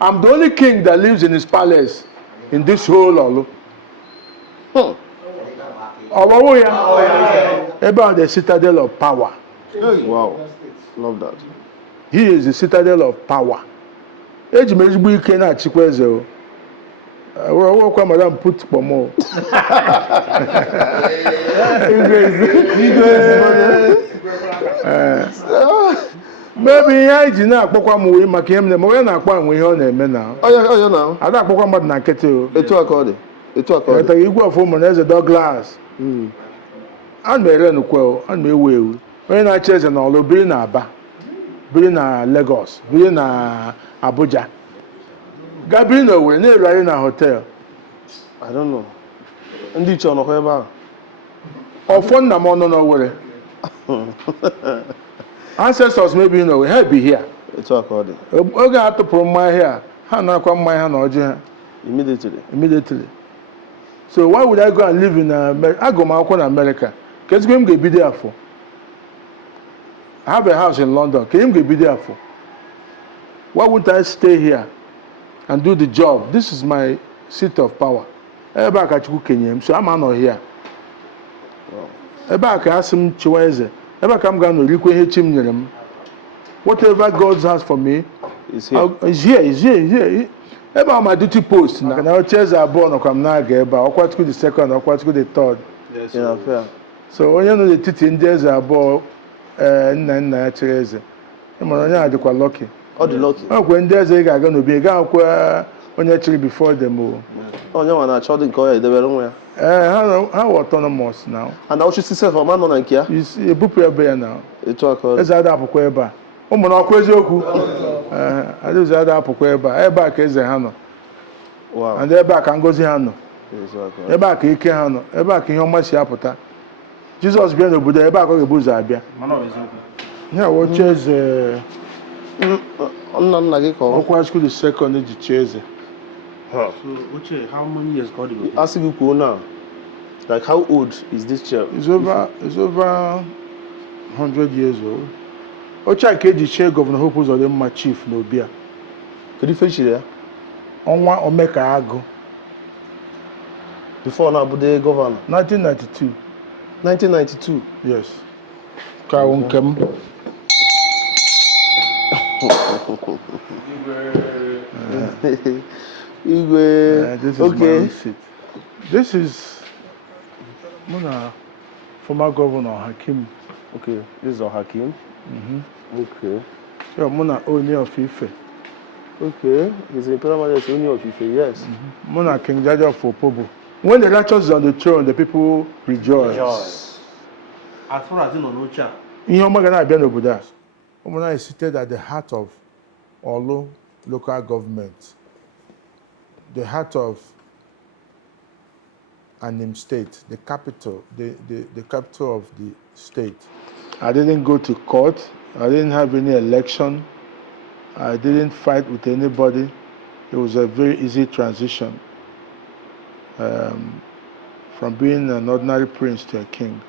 I'm the only king that lives in his palace in this whole Orlu. About the citadel of power. Wow. Love that. He is the citadel of power. Ejimejigbo ike na Chikweze o. Kwa madam put pomo. Maybe I did not akpọkwa m wee maka ihe m na-eme onye na-akpọ anwe ihe ọ na-eme na. Oya na. Ada akpọkwa mmadụ na nkịtị o. Etu akọdị. Eta igwe ọfụ ụmụ na eze Douglas. Ana m ere nnukwu o, ana m ewu ewu. Onye na-achị eze na Orlu biri na Aba, biri na Lagos, biri na Abuja. Gaa biri na Owerri na-ere anyị na hotel. I don't know. Ndị iche ọnọkọ ebe ahụ. Ọfọ nna m ọnọ n'Owerri. Ancestors may be in Owerri, ha be here. Etu akọdị. Oge a tụpụrụ mmanya here, ha na-akwa mmanya ha na ọjị ha. Immediately. So why would I go and live in America? I go to America. Because I'm going to be there for. I have a house in London. Can you be there for? Why would I stay here and do the job? This is my seat of power. Everybody can Kenya, so I'm not here. Everybody can ask him Chiweze. Everybody can go and request him. Whatever God has for me is here. Is here. Ebe on my duty post now. Now chairs are born or come now get about or the second or the third. Yes, yeah, fair. So when you know the titi Indians are born nine chairs. You are quite lucky. All the lucky. Oh, when there's a guy going to be a guy when actually before them all. Oh, no one actually call it the wrong how autonomous now. And now she says for man on Kia. You see a book bear now. It's all called. Let's add up a queba. Oh, no, crazy. I do that up a queba. Back is a hano. Wow. And they're back and goes hano. Exactly. Back, he can't hano. Back in your mercy apota. Jesus being a Buddha, back on the Buzabia. Yeah, what chairs Okwara school the second age chairs. So, how many years God will asking you now? Like, how old is this chair? It's over 100 years old. Ocha Keji chair Governor Hope was my chief no beer. Could you finish it there? On one Omeka Ago. Before now, but the governor. 1992. 1992. Yes. Kawunkem. This is okay. my seat. This is Muna, former Governor Hakim. Okay, this is our Hakim. Okay. Yeah, Muna Oni of Ife. Okay, he's a Imperial Majesty Oni of Ife, yes. Muna King Jaja of Opobo. When the righteous is on the throne, the people rejoice. As far as you know, no child. In your Magana Bianobudas, Muna is seated at the heart of Orlu local government, the heart of Anim State, the capital, the capital of the state. I didn't go to court. I didn't have any election. I didn't fight with anybody. It was a very easy transition from being an ordinary prince to a king.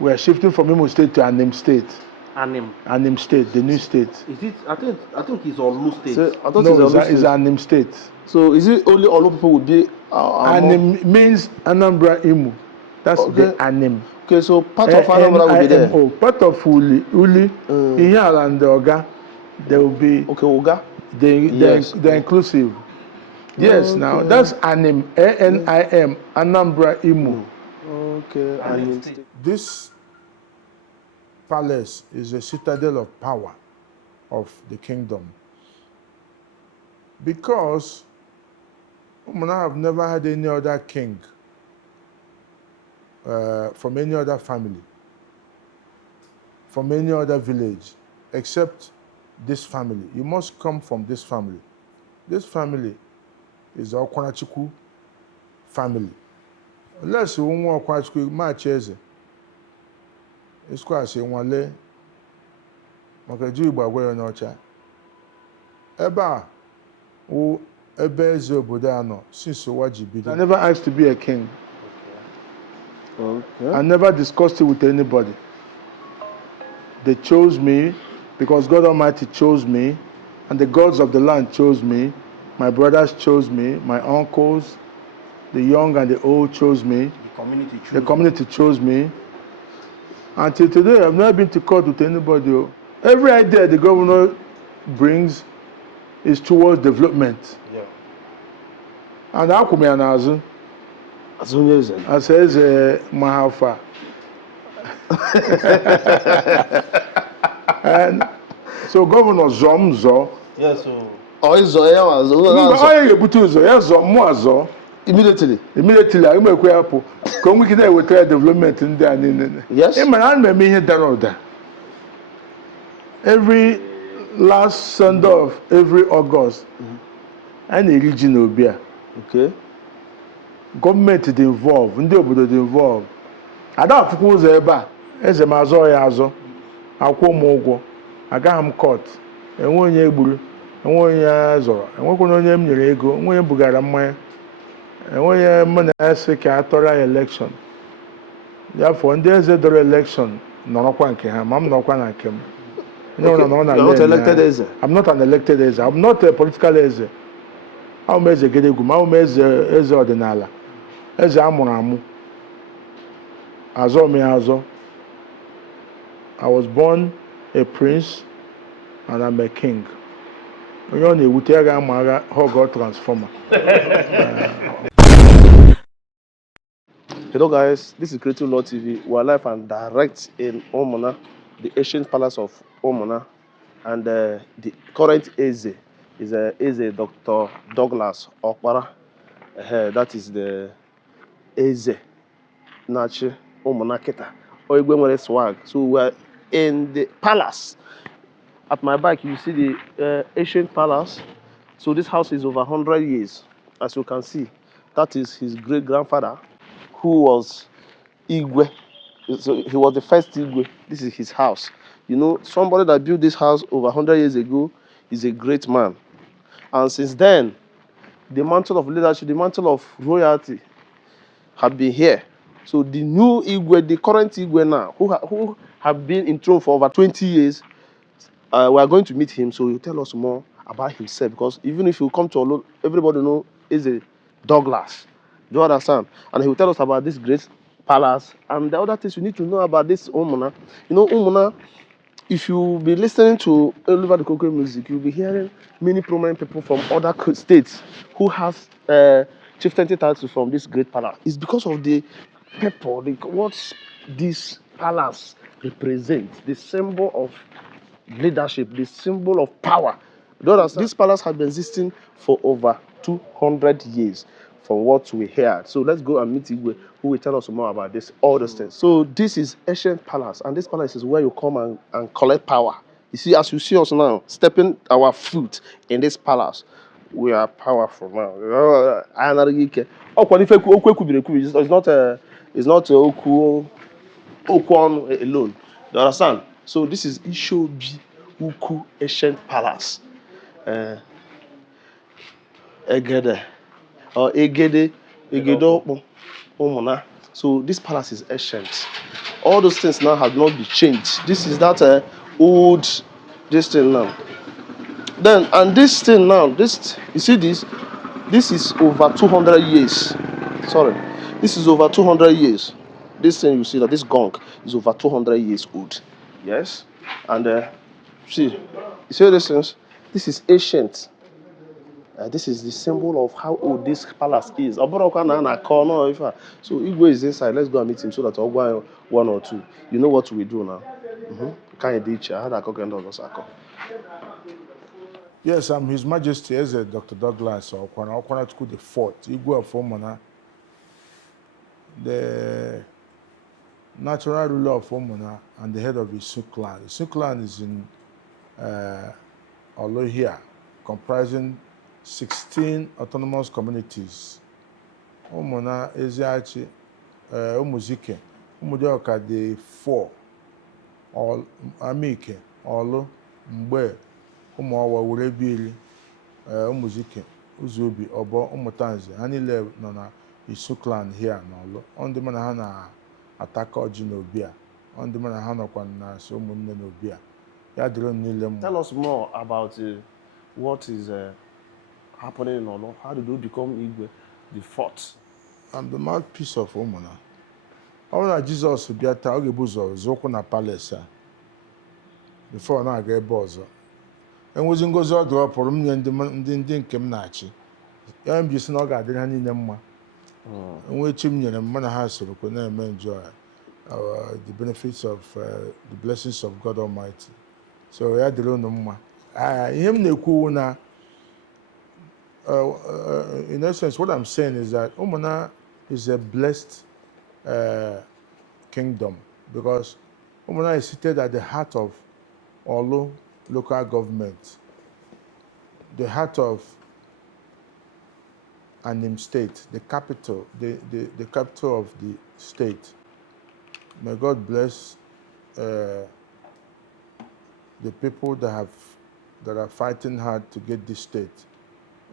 We are shifting from Imo State to Anim State. Anim State, the new state. Is it? I think it's Orlu State. So, I thought no, it's Anim State. So is it only Orlu people would be? Anim means Anambra Imu. That's okay. The Anim. Okay, so part of Anambra will be there. Part of Uli, Inyala and the Oga, there will be. Okay, Oga. They're inclusive. Yes, okay. Now that's Anim, ANIM, Anambra Imu. Okay, Anim State. This palace is a citadel of power of the kingdom. Because Umunna have never had any other king from any other family, from any other village, except this family. You must come from this family. This family is the Okwara family. Unless you want Okwara match eze. It's quite say one lay. Makaji Bagway no cha. Eba who Ebezo Bodano since Wajibi. I never asked to be a king. Okay. I never discussed it with anybody. They chose me because God Almighty chose me, and the gods of the land chose me, My brothers chose me. My uncles, the young and the old chose me. The community chose me. Until today, I've never been to court with anybody. Every idea the governor brings is towards development. Yeah. And how come you're not? I says, Mahafa. And so Governor Zomzo. Yes, so. Oh, it's immediately. Immediately, I make way up. Come we can with development in there. Yes. Every last Sunday of every August, and a region will be. Okay. Government is involved, ndị obodo is involved. Ada akwụkwọ ụzọ ebe a, eze m azọ ya azọ, akwụ m ụgwọ, agaghị m court, enwe onye egburu, enwe onye zọrọ, enwekwana onye m nyere ego, enwe onye bugara mmanya, enwe onye m na-ese ka a tọrọ election. Therefore, ndị eze dọrọ election nọrọkwa nke ha, ma m nọrọkwa na nke m. Okay. You're not elected eze. I'm not an elected eze. I'm not a political eze. I'm eze gedegwu, I'm eze ọdịnala. Eze amụrụ amụ. Azọ mi azọ. I was born a prince and I'm a king. Onye ọ na-ewute ya ga-ama agha hog transformer. Hello guys, this is Creative Law TV. We are live and direct in Umunna, the ancient palace of Umunna, and the current Eze is Eze Dr. Douglas Okwara. That is the Eze Nachi Umunna Kita. Oigwe nwere swag. So we are in the palace. At my back, you see the ancient palace. So this house is over 100 years, as you can see. That is his great grandfather, who was Igwe. So he was the first Igwe. This is his house. You know, somebody that built this house over 100 years ago is a great man. And since then, the mantle of leadership, the mantle of royalty have been here. So the new Igwe, the current Igwe now, who have been enthroned for over 20 years, we are going to meet him, so he'll tell us more about himself. Because even if you come to Orlu, everybody know is a Douglas. Do you understand? And he will tell us about this great palace and the other things you need to know about this Umunna. You know, Umunna, if you be listening to Oliver the Cocoa music, you'll be hearing many prominent people from other states who has chieftaincy titles from this great palace. It's because of the people, what this palace represents, the symbol of leadership, the symbol of power. Do you understand? This palace has been existing for over 200 years. From what we heard. So let's go and meet Igwe, who will tell us more about this, all those things. So this is ancient palace, and this palace is where you come and collect power. You see, as you see us now, stepping our foot in this palace, we are powerful now. It's not Oku alone. You understand? So this is Ishobi Uku ancient palace. Egede. Or Egede Umunna. So this palace is ancient. All those things now have not been changed. This is that old this thing now. Then and this thing now, this you see this is over 200 years. Sorry, this is over 200 years. This thing you see that this gong is over 200 years old. Yes, and see, you see these things. This is ancient. This is the symbol of how old this palace is. So Igwe is inside. Let's go and meet him so that I'll go one or two. You know what we do now? Yes, I'm His Majesty as Dr. Douglas Okwara the fourth, Igwe of Umunna, the natural ruler of Umunna and the head of the Isu clan. The Isu clan is in Orlu here, comprising 16 autonomous communities. Umunna, Eziachi, Umuzike, Umudeoka, the 4, Amike, Orlu, Mgbe, Umuawa, Urebiri, Umuzike, Uzubi, Obo, Umutanzi, Hanile, Nona, Isu clan here, Orlu. On the Manahana attack Ojinobia, on the Manahana Kwana, so Munobia. Tell us more about what is. happening in Orlu? How did you become Igwe, the fourth? I'm the mouthpiece of Umunna. Ọ na Jizọs bịa taa, ọ ga-ebu ụzọ zụkwụ na palace a before ọ na-aga ebe ọzọ. Enwezi ngozi ọ dụrọpụrụ m nye ndị nke m na-achị. Ya m ji sị na ọ ga-adịrị ha niile mma. Enwe chi m nyere m mana ha soro kwe na-eme enjoy the benefits of the blessings of God Almighty. So ya dịrị unu mma. Ihe m na-ekwu na in essence, what I'm saying is that Umunna is a blessed kingdom because Umunna is seated at the heart of Orlu local government, the heart of Anim state, the capital, the capital of the state. May God bless the people that are fighting hard to get this state.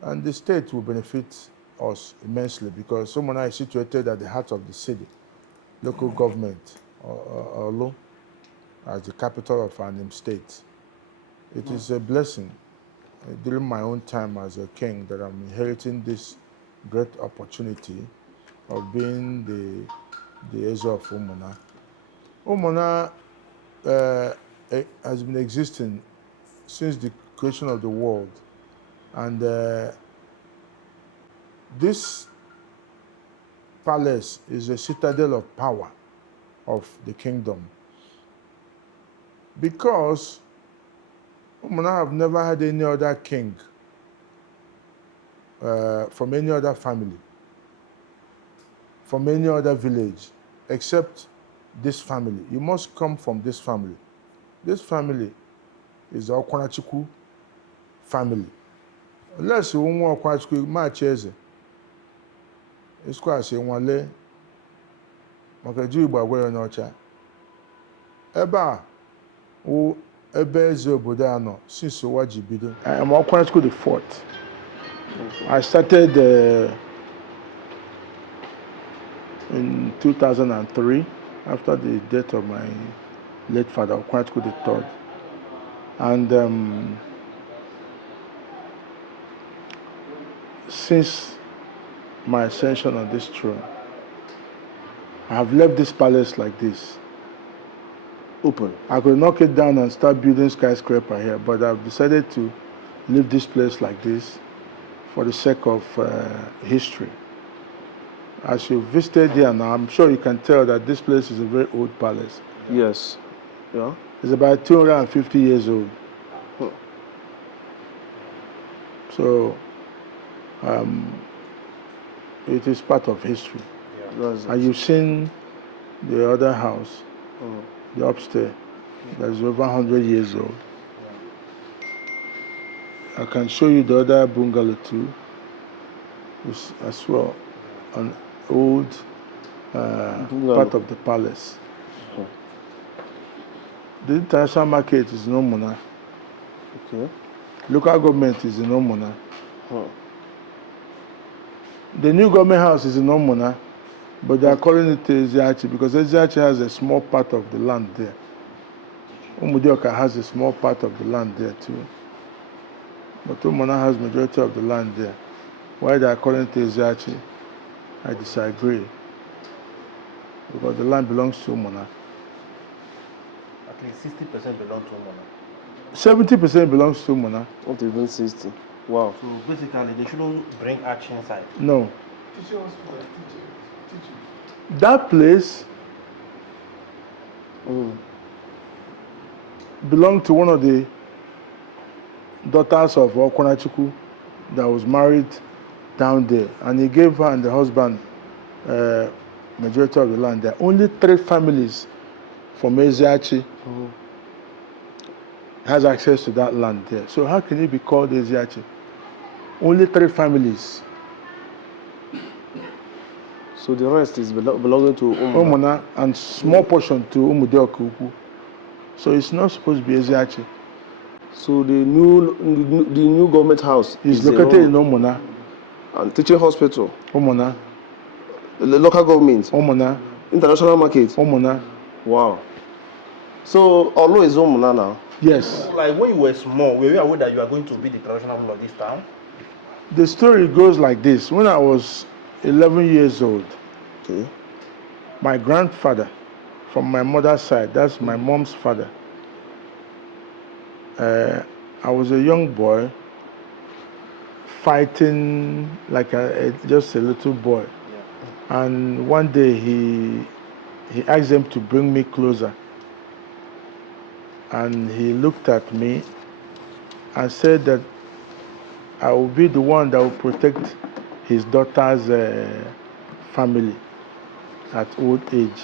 And the state will benefit us immensely because Umunna is situated at the heart of the city, local government, Orlu, as the capital of Anim state. It is a blessing during my own time as a king that I'm inheriting this great opportunity of being the Eze of Umunna. Umunna has been existing since the creation of the world. And this palace is a citadel of power of the kingdom. Because Umunna have never had any other king from any other family, from any other village, except this family. You must come from this family. This family is the Okwara family. Unless you want Okwara match eze, it's quite say one lay. Makaji Bagwe Nocha. Eba o ebe eze obodo ano since Owaji bido. I am Okwara the fourth. I started in 2003 after the death of my late father, Okwara the third. And since my ascension on this throne, I have left this palace like this, open. I could knock it down and start building skyscraper here, but I've decided to leave this place like this for the sake of history. As you visited here now, I'm sure you can tell that this place is a very old palace. Yes. Yeah. It's about 250 years old. Huh. So it is part of history. Yeah. And you've seen the other house, the upstairs, that is over 100 years old. I can show you the other bungalow too, as well, an old part of the palace. The international market is in Umunna. Okay. Local government is in Umunna. The new government house is in Umunna, but they are calling it Eziachi because Eziachi has a small part of the land there. Umudioka has a small part of the land there too. But Umunna has majority of the land there. Why they are calling it Eziachi, I disagree. Because the land belongs to Umunna. At least 60% belong to Umunna. 70% belongs to Umunna. Not even 60. Wow. So basically, they shouldn't bring action inside. No. That place belonged to one of the daughters of Okwara that was married down there, and he gave her and the husband majority of the land there. Only 3 families from Eziachi has access to that land there. So how can it be called Eziachi? Only 3 families. So the rest is belonging to Umunna and small portion to Umudeokuku. So it's not supposed to be Eziachi. So the new government house is located in Umunna. And teaching hospital. Umunna. The local government. Umunna. International market. Umunna. Wow. So Orlu is Umunna now. Yes. Like when you were small, were you aware that you are going to be the traditional ruler of this town? The story goes like this. When I was 11 years old, Okay. my grandfather from my mother's side, that's my mom's father, I was a young boy fighting like just a little boy. Yeah. And one day he asked them to bring me closer. And he looked at me and said that I will be the one that will protect his daughter's family at old age.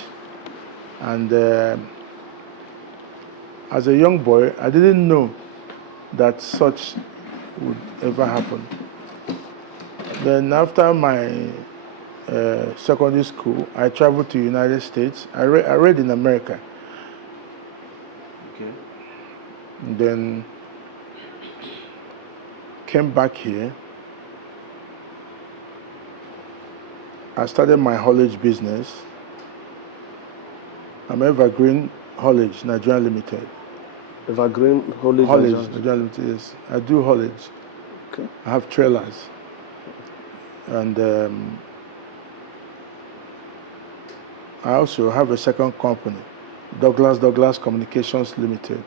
And as a young boy, I didn't know that such would ever happen. Then after my secondary school, I traveled to the United States. I read in America. Okay. And then came back here. I started my haulage business. I'm Evergreen Haulage, Nigeria Limited. Evergreen Haulage. Haulage, Nigeria Limited, yes. I do haulage. Okay. I have trailers. And I also have a second company, Douglas Communications Limited.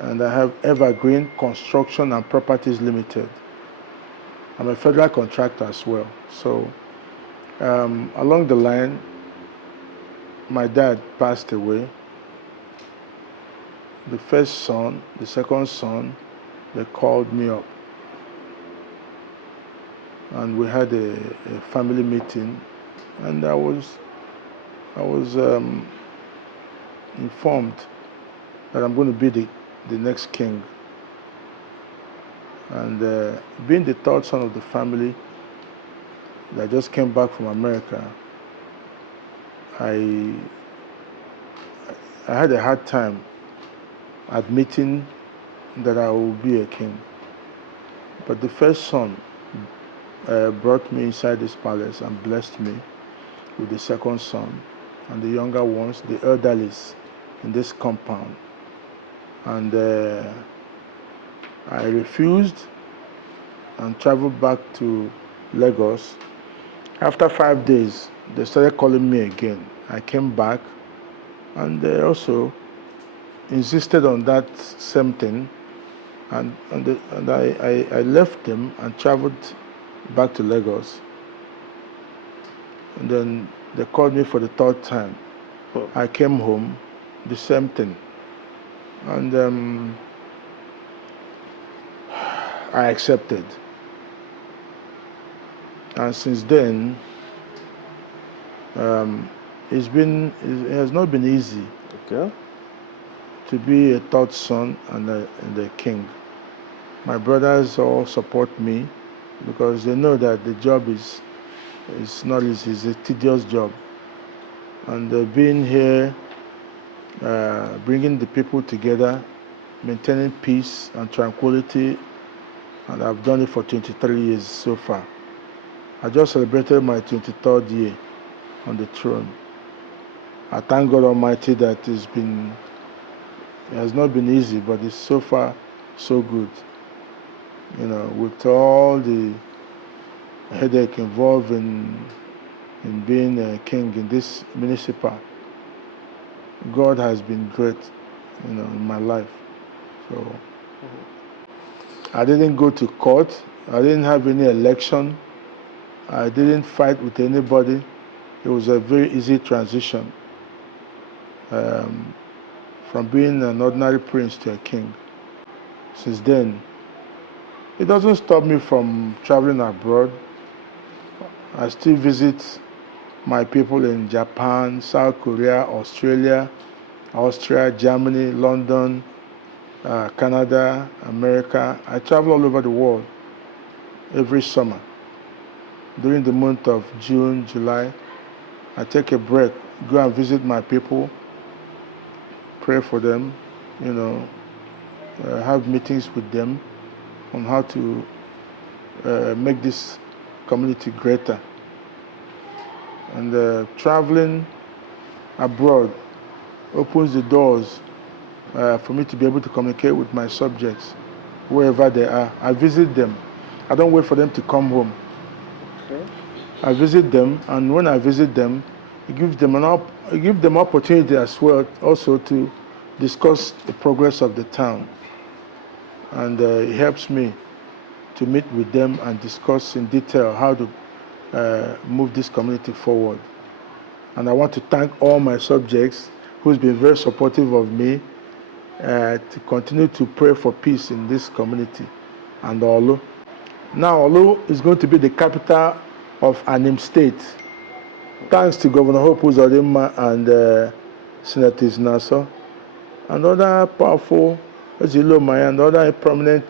And I have Evergreen Construction and Properties Limited. I'm a federal contractor as well. So along the line, my dad passed away. The first son, the second son, they called me up. And we had a family meeting, and I was informed that I'm going to be the next king. And being the third son of the family that just came back from America, I had a hard time admitting that I will be a king. But the first son brought me inside this palace and blessed me with the second son and the younger ones, the elderlies in this compound. And I refused and traveled back to Lagos. After 5 days, they started calling me again. I came back, and they also insisted on that same thing. And I left them and traveled back to Lagos. And then they called me for the third time. I came home, the same thing. And I accepted. And since then, it has not been easy Okay. to be a third son and a king. My brothers all support me because they know that the job is not easy. It's a tedious job. And being here, bringing the people together, maintaining peace and tranquility, and I've done it for 23 years so far. I just celebrated my 23rd year on the throne. I thank God Almighty that it has not been easy, but it's so far so good. You know, with all the headache involved in being a king in this municipal, God has been great, you know, in my life. So I didn't go to court. I didn't have any election. I didn't fight with anybody. It was a very easy transition from being an ordinary prince to a king. Since then, it doesn't stop me from traveling abroad. I still visit my people in Japan, South Korea, Australia, Austria, Germany, London, Canada, America. I travel all over the world every summer. During the month of June, July, I take a break, go and visit my people, pray for them, you know, have meetings with them on how to make this community greater. And traveling abroad opens the doors for me to be able to communicate with my subjects wherever they are. I visit them. I don't wait for them to come home. Okay. I visit them, and when I visit them, it gives them it gives them opportunity as well, also to discuss the progress of the town, and it helps me to meet with them and discuss in detail how to move this community forward. And I want to thank all my subjects who's been very supportive of me to continue to pray for peace in this community and Orlu. Now Orlu is going to be the capital of Anim State. Thanks to Governor Hope Uzodimma and Senator Nassau and other powerful Ozilo Maya and other prominent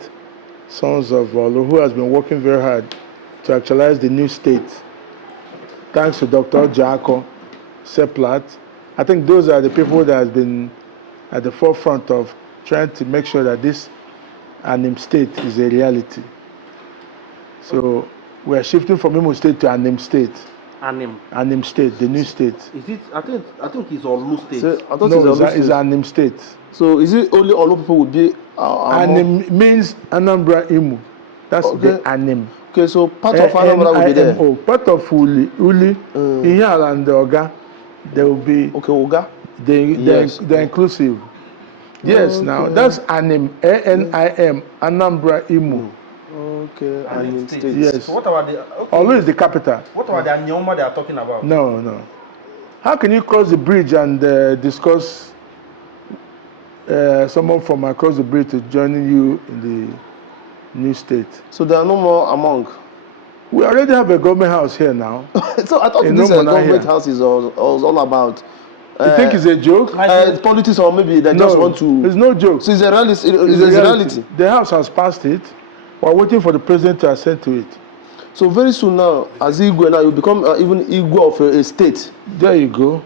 sons of Orlu who has been working very hard to actualize the new state. Thanks to Dr. Jaco Seplat. I think those are the people that have been at the forefront of trying to make sure that this Anim State is a reality. So we are shifting from Imo State to Anim State. Anim State, the new state. Is it? I think it's Orlu State. So, I thought No, it's it's Anim State. So is it only Orlu people would be? Anim means Anambra Imo. That's Okay. the Anim. Okay, so part of Anambra will be there. ANIMO, part of Uli, Inyala and the Oga, they will be. Okay, Oga. They're inclusive. Yes, Okay. now that's Anim, ANIM, Anambra Imo. Okay, Anim State. Yes. So what about the? Okay. Always the capital. What about the Anyoma they are talking about? No. How can you cross the bridge and discuss someone from across the bridge to joining you in the new state? So there are no more among. We already have a government house here now. So I thought In this Umunna government here. house is all about. You think it's a joke? Politics, or maybe they just want to. It's no joke. So it's a reality. It's It's a reality. The house has passed it. We're waiting for the president to assent to it. So very soon now, as Igwe now, you become even Igwe of a state. There you go.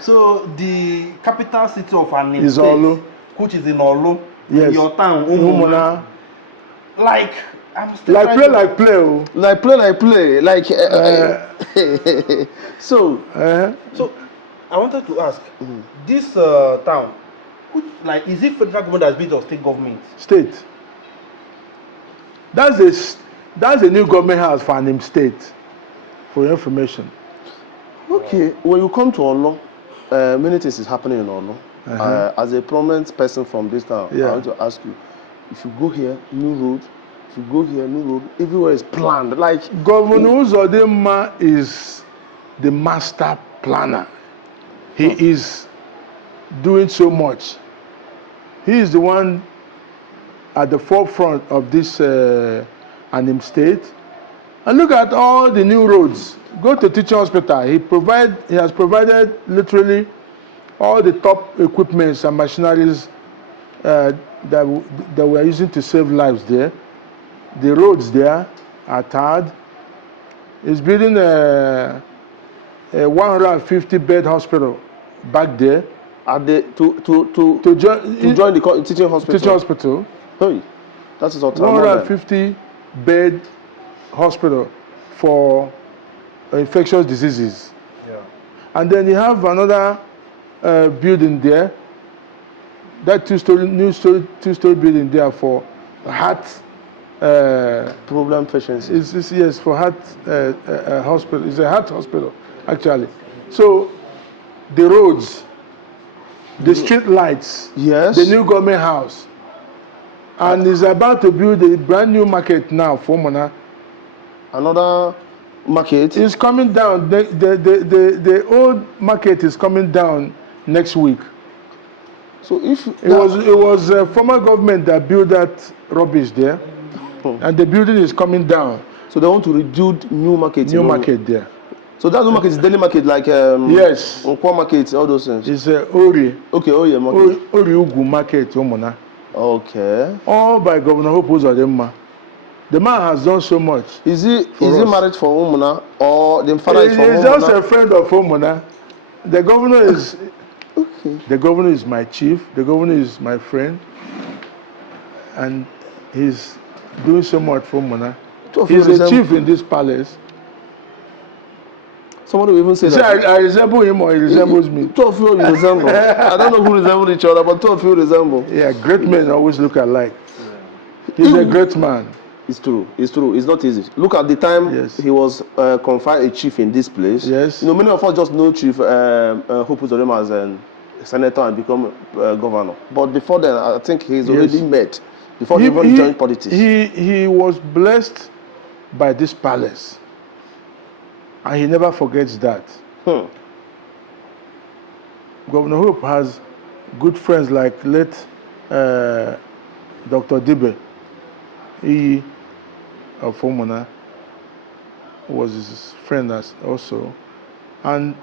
So the capital city of Anim Is State, Orlu. which is in Orlu, Yes. in your town, Umunna. like I'm still Like trying play, to- like play. Oh. Like play. So So I wanted to ask, this town, which, like, is it federal government that's based on state government? State. That's a new government house for Anim State. For your information. okay, when you come to Orlu, many things is happening in Orlu. As a prominent person from this town, Yeah. I want to ask you, if you go here, new road. If you go here, new road. Everywhere is planned. Like Governor Uzodimma is the master planner. He is doing so much. He is the one at the forefront of this Anim State. And look at all the new roads. Go to teaching hospital. He has provided literally all the top equipments and machineries that we are using to save lives there. The roads there are tarred. He's building a 150 bed hospital back there. at the To join the teaching hospital. teaching hospital. Hey, that is what 150 bed hospital for infectious diseases. Yeah. And then you have another building there, that two-story building there for heart. problem patients. Yes, for heart hospital. It's a heart hospital, actually. So the roads, the street lights, Yes. the new government house, and is about to build a brand new market now for Umunna. Another market. It's coming down. The old market is coming down next week. So if It was former government that built that rubbish there, and the building is coming down. so they want to rebuild new market. New market there. So that new market is daily market like Yes. Okwara market, all those things. It's Ori Market. Ugu market, Umunna. Okay. All by Governor Hope Uzodimma. The man has done so much. Is he us. married for Umunna or the father is from He's just a Umunna? friend of Umunna. The governor is Okay. The governor is my chief. The governor is my friend, and he's doing so much for Umunna. Two of you He's a resemble- chief in this palace. Somebody will even say See, that. I resemble him or he resembles me. Two of you resemble. I don't know who resemble each other, but two of you resemble. Yeah, great men always look alike. He's a great man. It's true. It's true. It's not easy. Look at the time he was confined a chief in this place. Yes. You know, many of us just know Chief who put him as a senator and become governor. But before then, I think he's already met before he even joined politics. He was blessed by this palace, and he never forgets that. Governor Hope has good friends like late Dr. Dibe. He of Umunna was his friend also, and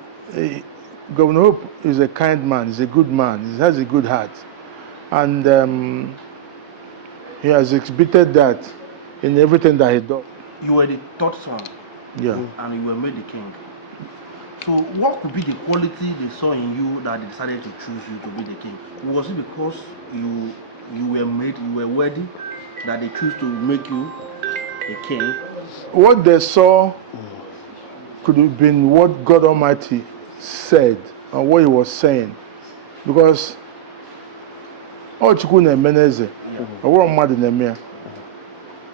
Governor Hope is a kind man. He's a good man. He has a good heart, and he has exhibited that in everything that he does. You were the third son. Yeah. And you were made the king. So what could be the quality they saw in you that they decided to choose you to be the king? Was it because you were worthy that they choose to make you the king? What they saw could have been what God Almighty said and what he was saying. Because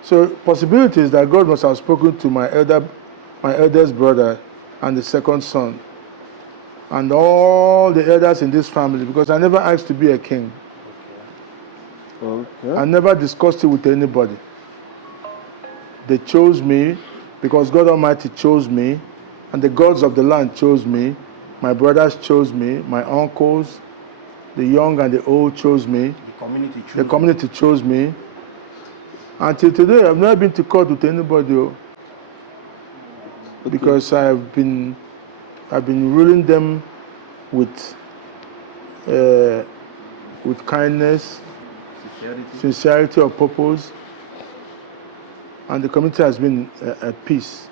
so possibilities that God must have spoken to my eldest brother and the second son and all the elders in this family, because I never asked to be a king. Okay. I never discussed it with anybody. They chose me because God Almighty chose me, and the gods of the land chose me. My brothers chose me. My uncles, the young and the old, chose me. The community chose me. Until today, I've never been to court with anybody, because I've been ruling them with kindness, sincerity of purpose, and the community has been at peace.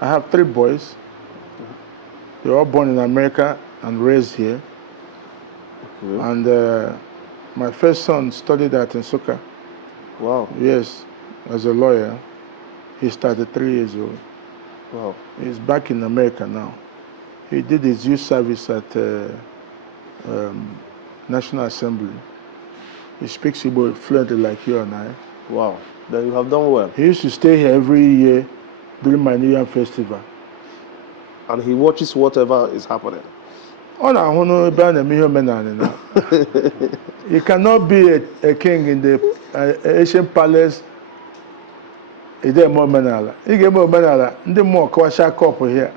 I have 3 boys. They're all born in America and raised here. Okay. And my first son studied at Nsukka. Wow. Yes, as a lawyer. He's 33 years old. Wow. He's back in America now. He did his youth service at National Assembly. He speaks Igbo fluently like you and I. Wow. Then you have done well. He used to stay here every year during my New Year festival. And he watches whatever is happening. You cannot be a king in the Asian palace. You get more menala. Ndị more kwasha cup here.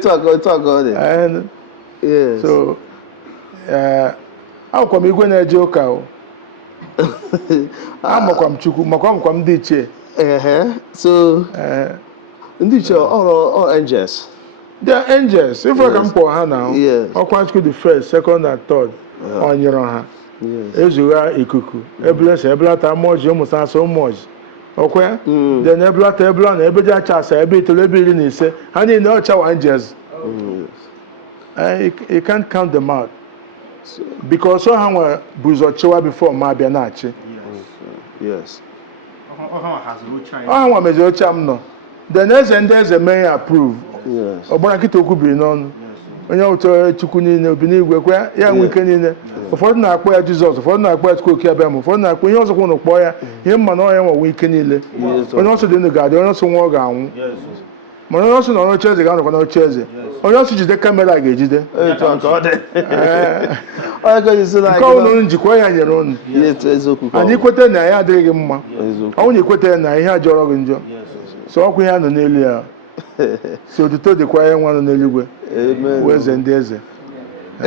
Talk about it. And yes. So, how come you go to Joka? I'm Chuku, So, these are all angels. They are angels. If I come for her now, yes. I'll quite the first, second, and third on your own. Yes. Ezura ikuku. Eblata much, almost so much. Okay? Then Ebla, Ebeja Chasa, Ebitolebili say, honey, no child angels. You can't count them out. Because so how Buzochoa before Mabianachi. Yes. Has no child. I want to cham. The next and there's a mayor approve. Yes. Obanakito could be known. When you're to Chukuni, Bini, young weekend in there. For not quite Jesus, for not quite cook Cabam, for not when you also want to acquire him and I am a weekend. When also in the garden, also walk down. Yes. When also no chairs, no chairs. Or also the camera gauge there. I got you so like on Jiquay and your own. Yes, and you quit an I drink him. Only quit an I had your organ. So we had an earlier. So to tell the choir one on the Lugue. Where's and there's a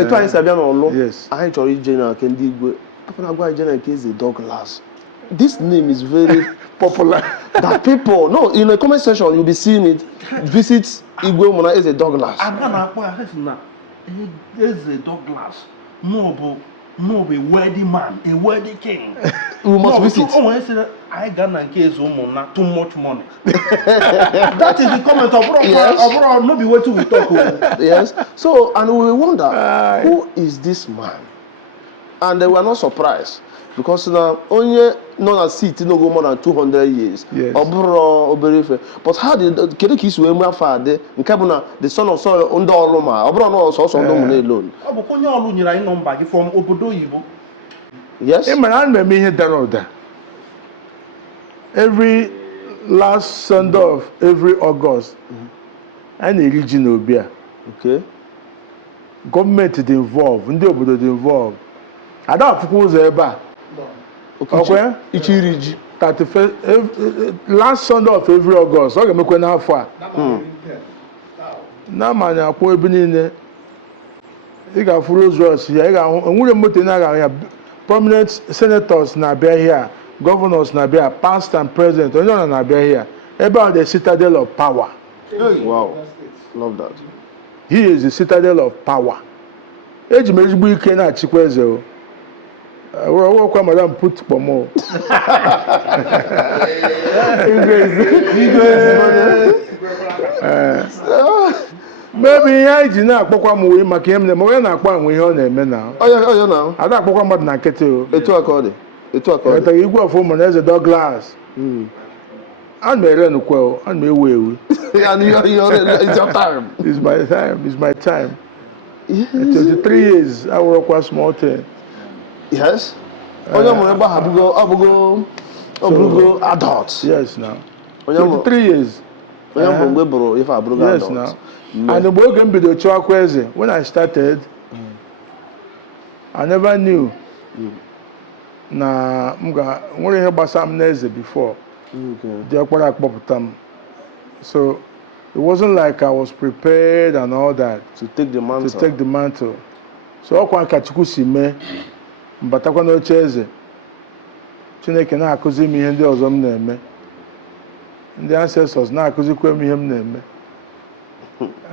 twice I've been on. Yes. I HRH General can do Papa General case the Douglas. This name is very popular. That people, no, in the comment section you'll be seeing it. Visit Umunna is a Douglas. I'm gonna there's a Douglas. No, a worthy man, a worthy king. We must visit. Oh, I said, I got a case Umunna, too much money. That is the comment of not be what we talk about. Yes. So, and we wonder, who is this man? And they were not surprised. Because now, only non a seat no go more than 200 years. Yes. But how did Kedekis were father, and Kabuna, the son of Sol under Roma, Obro also alone? Obukonya Olu nyira number from Obodo Yibo. Yes. Man, I mean that. Every last Sunday of every August, and a region will be. Okay. Government is involved, ndị obodo dị involved. Ada akwụkwọ ụzọ ebe a. Okay? Ichiriji. 31st, last Sunday of every August, ọ ga-emekwe n'afọ a. Na-amanya akwụ ebe niile. Ị ga-afụ Rolls Royce ya, ị ga-ahụ enwere moto na-aga ya. Prominent senators na-abịa here, governors na-abịa, past and present, onye ọ na-abịa here. Ebe a the citadel of power. Wow. Love that. He is the citadel of power. Eji m ezigbo ike na-achịkwa eze o. Ọwụkwa madam put kpomo. Maybe ihe anyị ji na-akpọkwa m wee maka ihe m na-eme onye na-akpọ anwe ihe ọ na-eme na. Ọya na. Ada akpọkwa mmadụ na nkịtị o. Etu aka ọ dị. Etu aka ọ dị. Etaghị igwe ọfụ ụmụ na eze Douglas. Ana m ere nukwe o, ana m ewu ewu. And it's your time. It's my time, it's my time. Yes. 23 years, I work with small thing. Yes. Onye mụrụ ebe abụgo adult. Yes, now. 23 years. Onye mụrụ mgbe bụrụ ife abụgo adult. Yes, now. And the boy can be the Chokwe. When I started, I never knew. Na mga nwere ihe gbasara m n'eze before. The Okwara akpọpụta. So it wasn't like I was prepared and all that to take the mantle. So ọkwa nka Chukwu si mee mbatakwa n'oche eze. Chineke na-akụzi m ihe ndị ọzọ m na-eme. Ndị ancestors na-akụzikwa m ihe m na-eme.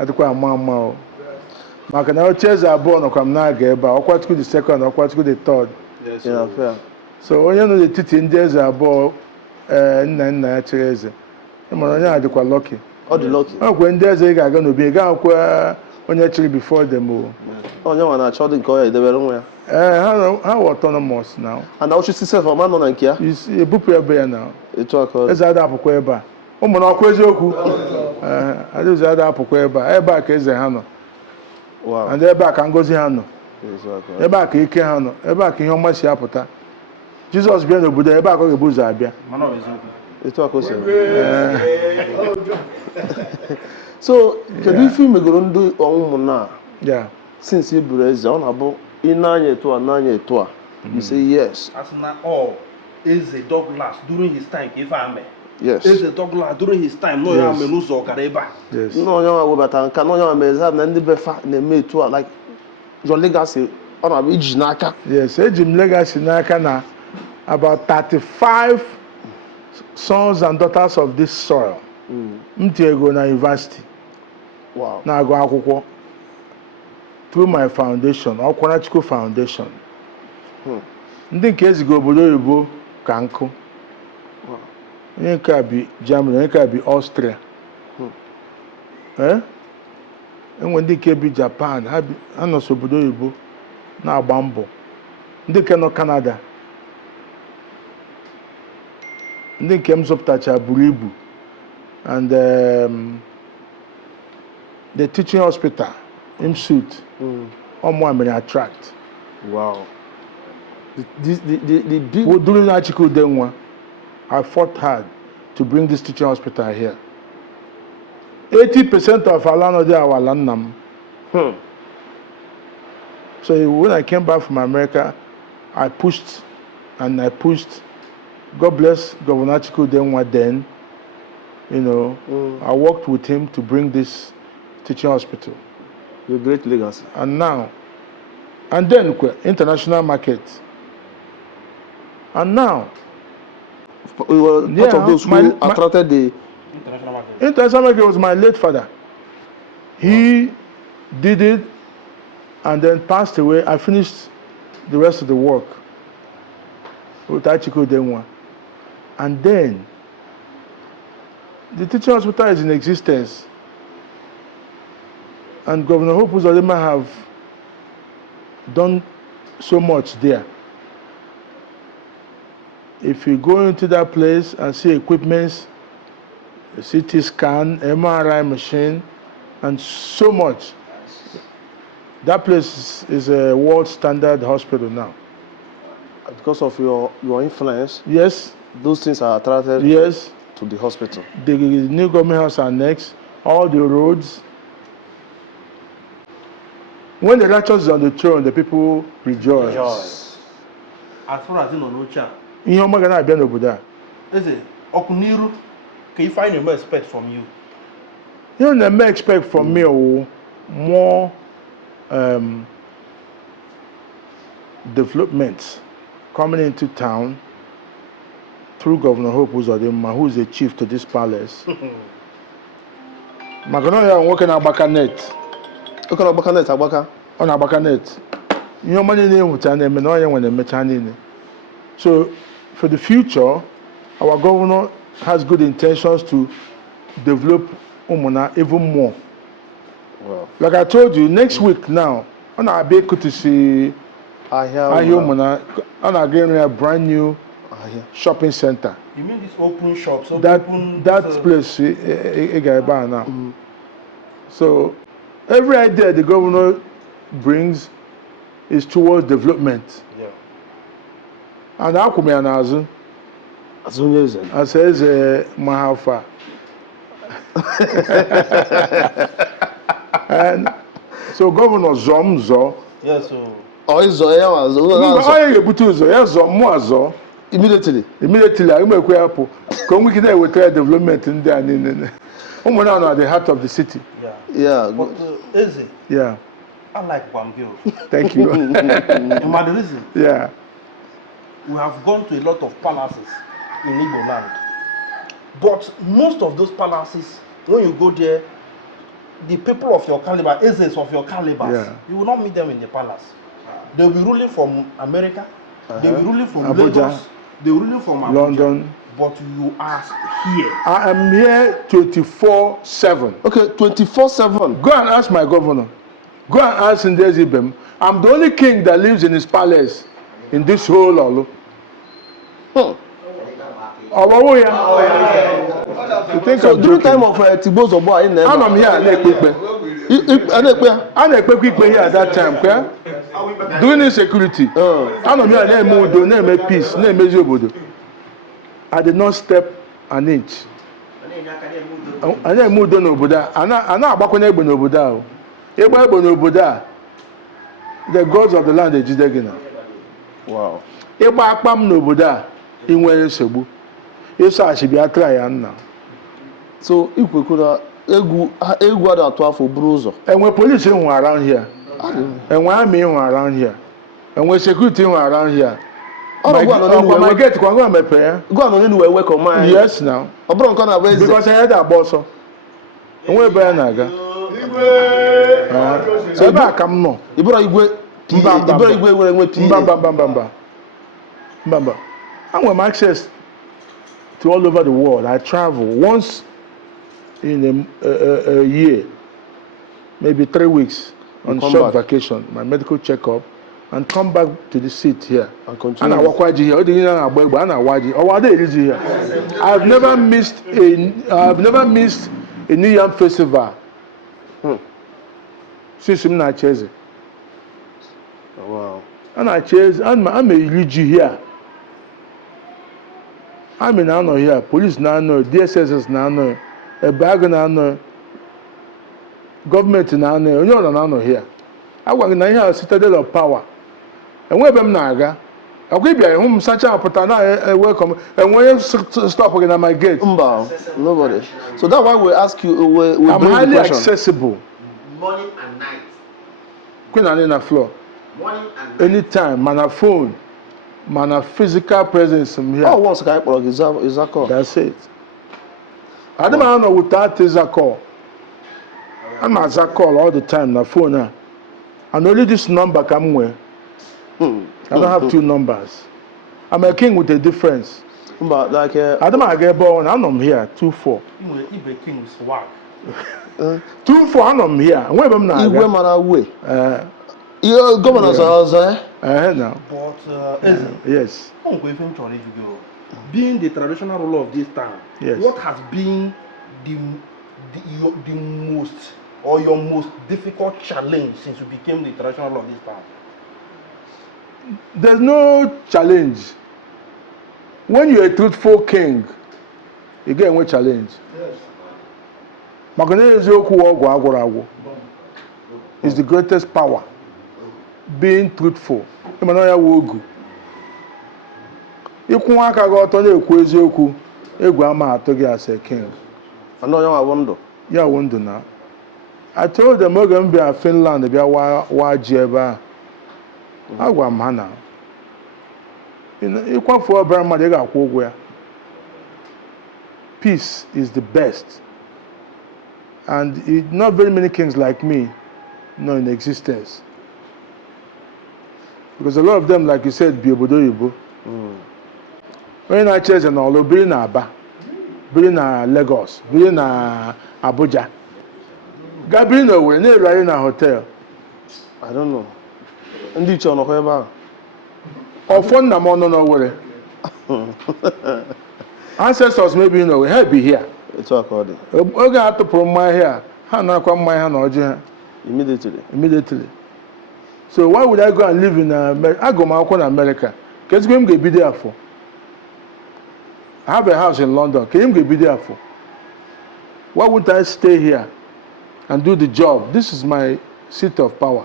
Adịkwa ama o. Maka na oche eze abụọ nọkwa m na-aga ebe a. Ọkwa Chukwu the second, ọkwa Chukwu the third. Yes, yeah, fair. So onye nọ n'etiti ndị eze abụọ nna ya chịrị eze. Ịmara onye a dịkwa lucky. Ọ dị lucky. Ọ kwe ndị eze ị ga-aga n'obi, ị ga-akwa onye chịrị before them o. Onye nwa na-achọ dị nke ọ ya edebere nwa ya. Ha were autonomous now. And ọchị sisef ọma nọ na nke ya. Ebupụ ebe ya now. Etu aka ọ dị. Eze ada apụkwa ebe a. Ụmụ na ọkwa eziokwu. Adaeze ada apụkwa ebe a. Ebe a ka eze ha nọ. Wow. And ebe a ka ngozi ha nọ. Ebe a ka ike ha nọ. Ebe a ka ihe ọma si apụta. Jizọs bịa n'obodo ebe a ka ọ ga-ebu ụzọ abịa. Etu aka o si. So kedu ife imegoro ndị Umunna? Yeah. Since you buru eze ọ na-abụ ịnanya etu a n'anya etu a. You say yes. As na all Eze Douglas during his time ka ife ame. Yes. Eze Douglas during his time no ya ame n'ụzọ ọkara ebe a. Yes. No onye nwa webata nka na onye nwa meze na ndị befa na-eme etu a like your legacy ọ na-abụ iji n'aka. Yes, eji m legacy n'aka na about 35 sons and daughters of this soil. M tinyego na university. Wow. Na-agụ akwụkwọ through my foundation, Okwara Chukwu Foundation. Ndị nke eziga obodo oyibo ka nkụ. Onye nke a bi Germany, onye nke a bi Austria. Enwe ndị nke bi Japan, ha nọ n'obodo oyibo na-agba mbọ. Ndị nke nọ Canada. Ndị nke m zọpụtacha buru ibu. And the teaching hospital, IMSUT, Omwamere attract. Wow. The big... During Achiku Denwa, I fought hard to bring this teaching hospital here. 80% of our land are our land. So when I came back from America, I pushed and I pushed. God bless Governor Achiku Denwa then. You know, I worked with him to bring this teaching hospital. Your great legacy. And now, and then international market. And now, we were part of those who attracted the International market. International market was my late father. He did it and then passed away. I finished the rest of the work with Achiku Denwa. And then, the teaching hospital is in existence. And Governor Hope Uzodinma have done so much there. If you go into that place and see equipments, a CT scan, MRI machine, and so much, that place is a world standard hospital now. Because of your influence, Yes, those things are attracted yes. to the hospital. The new government house annexed, all the roads. When the righteous is on the throne, the people rejoice. As far as you know, no cha. Ihe ọma ga na-abịa n'obodo a. Eze, Okuniru, can you find more expect from you? You know, may expect from me more developments coming into town through Governor Hope Uzodimma, who is the chief to this palace. Maka na ya nwoke na-agbaka net. Oke na-agbaka net agbaka. Ọ na-agbaka net. Ihe ọma niile enweta na-eme na onye nwe na-emecha niile. So for the future, our governor has good intentions to develop Umunna even more. Wow. Like I told you, next week now, on our big to see Umunna, on our getting a brand new shopping center. You mean this open shops? That place, now. So every idea the governor brings is towards development. Yeah. And how come I says Mahafa. And so Governor Zomzo. Yes, so. Immediately, I'm going to development in there. Umunna at the heart of the city. Yeah. But Eze, yeah. I like Bambio. Thank you. The reason, yeah. we have gone to a lot of palaces in Igbo land. But most of those palaces, when you go there, the people of your caliber, Ezes of your caliber, you will not meet them in the palace. They will be ruling from America, they will be ruling from Abuja, Lagos, they will be ruling from Abuja, London. But you are here. I am here 24/7. Okay, 24/7. Go and ask my governor. Go and ask Ndezibem. I'm the only king that lives in his palace in this whole Orlu. So during time of Tibo Zobo, I'm here. I'm here at that time. Doing insecurity. I'm here. Name peace. Name Zobodo. I did not step an inch. I didn't move on Oboda. I'm not back on Oboda. The gods of the land are Jidegina. Wow. Eba akpam n'obodo inwe nsogbu. Eso ashibi atry now. So if we could egwu ada atụ afọ buru ụzọ. Enwe police who around here. Enwe army who around here. Enwe security who around here. My gate kwa go mepe. Go on anywhere welcome my. Yes now. Obro nko na base. Because I had that boss. Enwe be na aga. So ebe akam no. Ibro igwe nwere nwe PA. Mbamba. I have access to all over the world. I travel once in a year, maybe 3 weeks on short vacation, my medical checkup, and come back to the seat here. And continue. And I walk here. I've never missed a New Yam festival. Since I'm not chasing. Wow. And I chase, I'm a UG here. I'm in Ano here. Police now know, DSS now know, a bag now know, government now know, you know here. I work in a citadel of power. And where am Naga? I will be at home, such a patana, welcome, and when you stop again at my gate. Nobody. So that's why we ask you, I'm highly accessible. Morning and night. Queen Anina floor. Morning and night. Anytime, man, a phone, man, a physical presence in here. Oh, once I plug is that call. That's it. I don't know without is a call. I'm at that call all the time, na phone. And only this number come where. I don't have two numbers. I'm a king with a difference. But like I don't know I get born. I'm here 2-4. If a king is swag. 2-4. I'm here. Where am I? Where man away? Your governors are now. But yes. Being the traditional ruler of this town, yes. What has been the most or your most difficult challenge since you became the traditional ruler of this town? there's no challenge. When you're a truthful king, you get a challenge. Is the greatest power. Being truthful. Ikwu aka gị ọtọ na-ekwu eziokwu, egwu ama atụ gị as a king. I know you are wonder. Yeah, wonder now. I told them we're going to be a Finland, be a wajeba. I go mana. You come for a brand they got where. Peace is the best. And not very many kings like me know in existence. Because a lot of them, like you said, be obodo yibo. When I chase and all, be na Aba, be na Lagos, be na Abuja. Gabriel, we're near right in a hotel. I don't know. And each on whoever. Or phone number no worry. Ancestors maybe you know we have be here. It's according. Okay, I have to put my hair. Hana come my hand or immediately. So why would I go and live in America? I go to America. Because I'm going to be there for. I have a house in London. Can you be there for? Why wouldn't I stay here and do the job? This is my seat of power.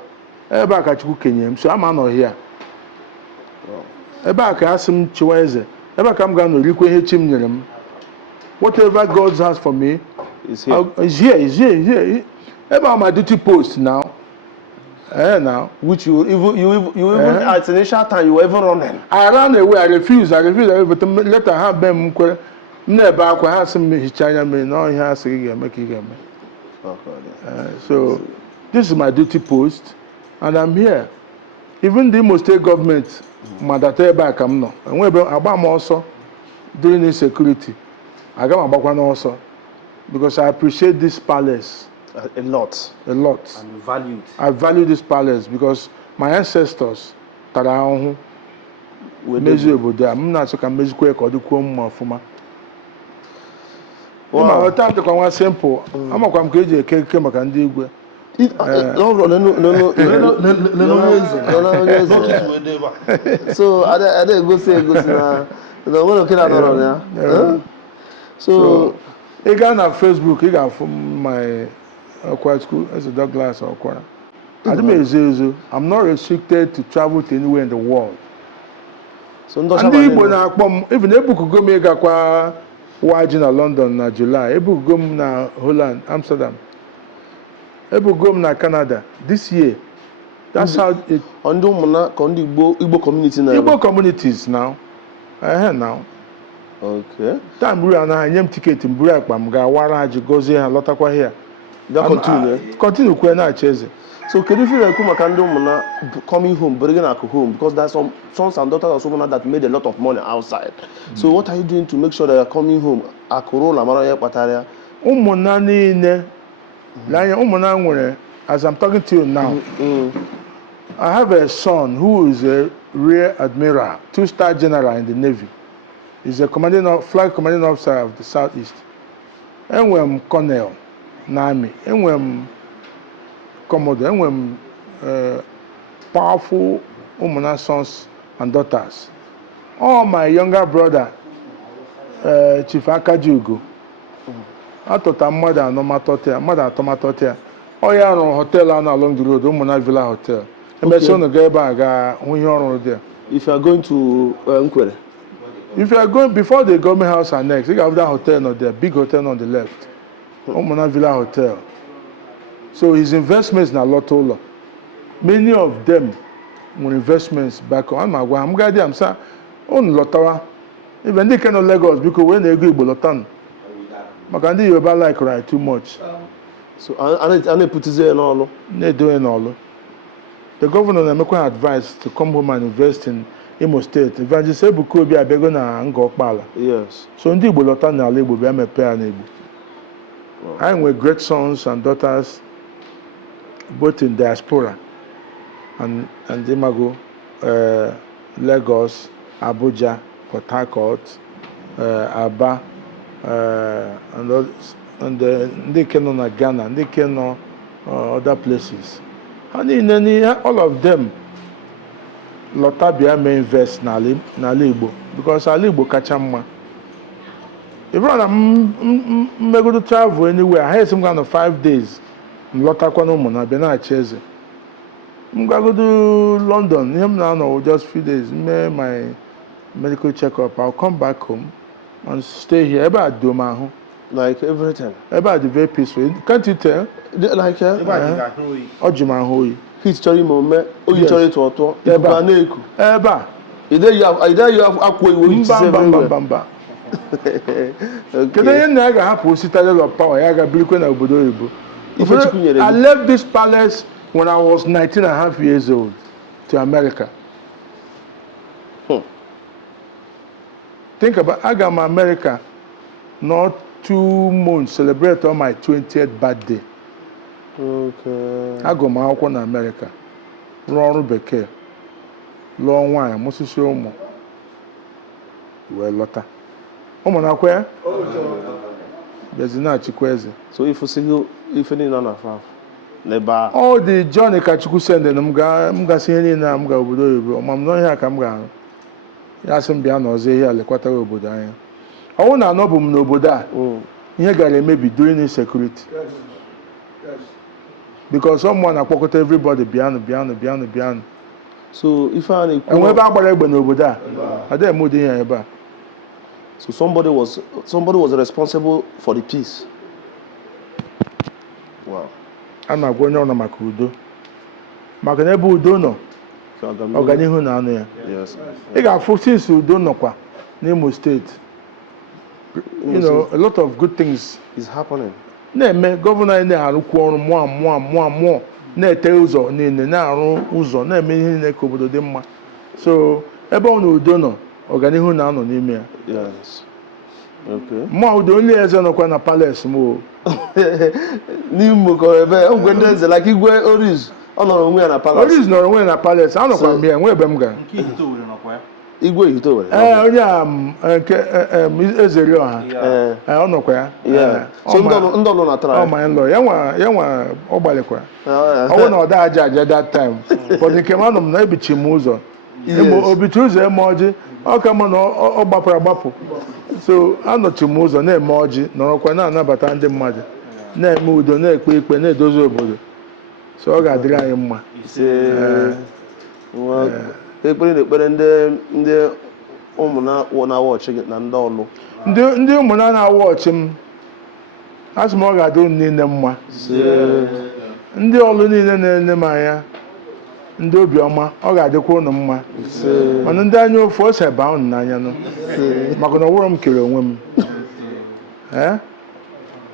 So I'm not here. Whatever God has for me It's here. is here. About my duty post now. Now. Which you even at initial time you were even running. I ran away. I refused. But later I have them. Never. I have some China me. No, he has to make it. So this is my duty post, and I'm here. Even the Imo State government, mandate back. I'm not. And when I'm also doing insecurity, I got my back also because I appreciate this palace. A lot. And value it. I value this palace because my ancestors that are measurable there. I'm not so can measure quick or do come. Wow. I'm time to come simple. I'm a come crazy cake and do. So I didn't go say So you got on Facebook, you got from my Okwara school as a Douglas or Okwara. I'm not restricted to travel to anywhere in the world. So and even able to go make a watch in London in July, able to go to Holland, Amsterdam, able to go to Canada this year. That's how it. Igbo community now. Igbo communities now. Now. Okay. Time we are now. I'm ticket in Burak. I'm going to go here. Lot of here. That continue. Continue. We're chasing. So can you feel like Umunna coming home, bringing her home? Because there's some sons and daughters of Umunna that made a lot of money outside. So what are you doing to make sure that you're coming home? Umunna, as I'm talking to you now, I have a son who is a rear admiral, 2-star general in the Navy. He's a flight commanding officer of the Southeast. And we're Colonel, Nami, and we're Commodore, and we're powerful Umunna sons and daughters. All my younger brother, Chief Akajugo, I thought I'm mother and mother. Oh, yeah, hotel along the road, Umunna Villa Hotel. Okay. If you are going to Ukwara. If you are going before the government house and next, you have that hotel not there, big hotel on the left. Umunna Villa Hotel. So his investments are a lot. Many of them were investments back home. I'm saying, on Lotawa. Even they cannot Lagos because when they agree with Lotan. Makandi you about like right too much. So I put it in all. They doing all. The governor make advice to come home and invest in Imo State. Evangelist Ebuku be abego na Ngokpala. Yes. So ndi Igbo Lotan na Igbo be amepe na Igbo. I am great sons and daughters both in diaspora and Imago, Lagos, Abuja, Port Harcourt, Aba, and they came on Ghana, they came on other places. And in all of them, lọta bịa mee invest n'ala Igbo because ala Igbo kacha mma. If I am go to travel anywhere, I have some kind of 5 days. Lọtakwa n'Umunna bịa na-achị eze. I'm going to go to London. Him now just few days. My medical checkup. I'll come back home and stay here. About do my home. Like everything. About the very peaceful. Can't you tell? Like Ojima history moment. Oh, you tell it to auto. Eba. Either you have aqua which is everywhere. Kedu ihe na aga hapụ citadel of power ya ga birikwe na obodo oyibo. I left this palace when I was 19 and a half years old to America. Think about I got my America not 2 months celebrate on my 20th birthday. Okay. I go my akwụkwọ na America. Rụọ ọrụ bekee. Lụọ nwaanyị mụsịsị ụmụ. Wee lọta. Umunna kwe? Bezina chikweze. So if you see if any none of Neba. All the journey Kachuku send and mga sini na mga obodo oyibo. Mam no here ka mga. Ya sim bia no ze here le kwata obodo anya. Owo na no bum n'obodo a. Ihe gara emebi during insecurity. Yes. Because someone akpọkọta everybody biano. So if I and we ba gbara egbe n'obodo a. Ade mo dey here ebe a. So somebody was responsible for the peace. Wow. I'm not going on maka udo. Maka na ebe udo nọ. Ọganihu na anụ ya. Yes. Ị ga-afụ since udo nọkwa n'Imo State. You know, a lot of good things is happening. Na-eme gọvanọ anyị na-arụkwu ọrụ mụọ na-ete ụzọ niile na-arụ ụzọ na-eme ihe niile ka obodo dị mma. So ebe ọ na udo nọ ọganihu na anọ n'ime ya. Yes. Okay. Mụ udo only eze nọkwa na palace mo. N'Imo ko ebe ogwe ndị eze like igwe Oriz ọ nọrọ onwe ya na palace. Oriz nọrọ onwe ya na palace. Anọkwa m ya nwe ebe m gara. Nke Ihito were nọkwa ya. Igwe Ihito were. Onye a nke ezeri ọha. Ọ nọkwa ya. So ndị nọ na try. Oh my lord. Ya nwa ọ gbalịkwa. Ọ na ọ da aja that time. But nke m anọ m na ebichi m ụzọ. Obichi ụzọ eme ọjị. Ọ ka mma na ọ gbapụrụ agbapụ. So anọchi m ụzọ na-eme ọjị nọrọkwa na-anabata ndị mmadụ na-eme udo na-ekpe ikpe na-edozi obodo. So ọ ga-adịrị anyị mma. Ekpere na-ekpere ndị Umunna na-awọchị na ndị Orlu. Ndị Umunna na-awọchị m asị m ọ ga-adịrị niile mma. Ndị Orlu niile na-ene m anya ndị obiọma ọ ga-adịkwa ụnụ mma. Mana ndị anya ofu ose baa ụnụ n'anya nụ. Maka na ọwụrụ m kere onwe m.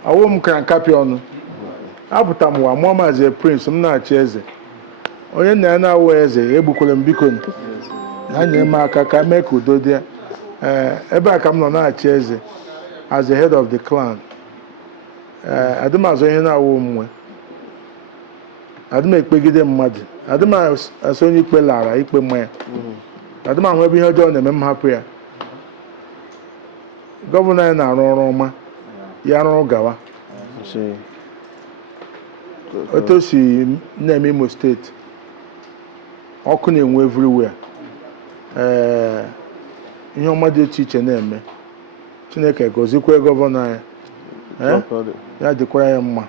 Ọwụrụ m kara nkapị ọnụ. Apụta m wa mụọ maazị Prince m na-achị eze. Onye nna ya na-awụ eze egbukwere m biko ha nyere m aka ka mee ka udo dị. Ebe a ka m nọ na-achị eze as the head of the clan. Adị m azụ ihe na-awụ m nwe. Adị m ekpegide mmadụ. Adị m asị onye ikpe lara ikpe mmanya. Adị m ahụ ebe ihe ọjọọ na-eme m hapụ ya. Gọvanọ anyị na-arụ ọrụ ọma ya rụrụ gawa. Otu o si na-eme Imo steeti ọkụ na-enwe everywhere. Ihe ọma dị iche iche na-eme. Chineke gọzikwa gọvanọ anyị. Ya dịkwara ya mma.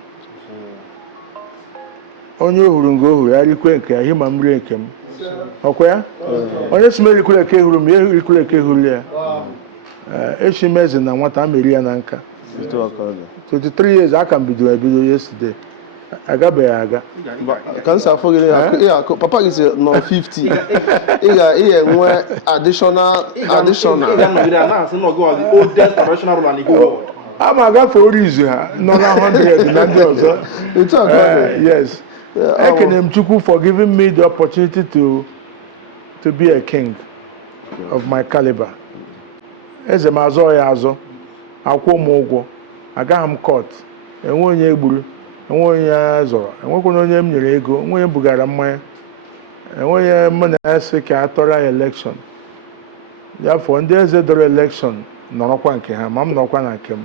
Onye ohuru ngo ohuru ya rikwe nke ya hima m rie nke m. Ọkwa ya? Onye si m erikwere eke huru m ya erikwere eke huru ya. Echi m eze na nwata meri ya na nka. 23 years aka m bido yesterday. Agabeghị aga. Ka nsa afọ gị ya papa gị si nọ 50. Ị ga-enwe additional. I'm agafe orizu ha nọ na 100 na ndị ọzọ. Yes. Ekene m Chukwu for giving me the opportunity to be a king of my caliber. Eze m azọ ya azọ. Akwụ m ụgwọ. Agaghị m court. Enwe onye egburu. Enwe onye zọrọ. Enwekwana onye m nyere ego. Enwe onye bugara mmanya. Enwe onye m na-ese ka atọrọ ya election. Therefore, ndị eze dọrọ election nọrọkwa nke ha ma m nọrọkwa na nke m.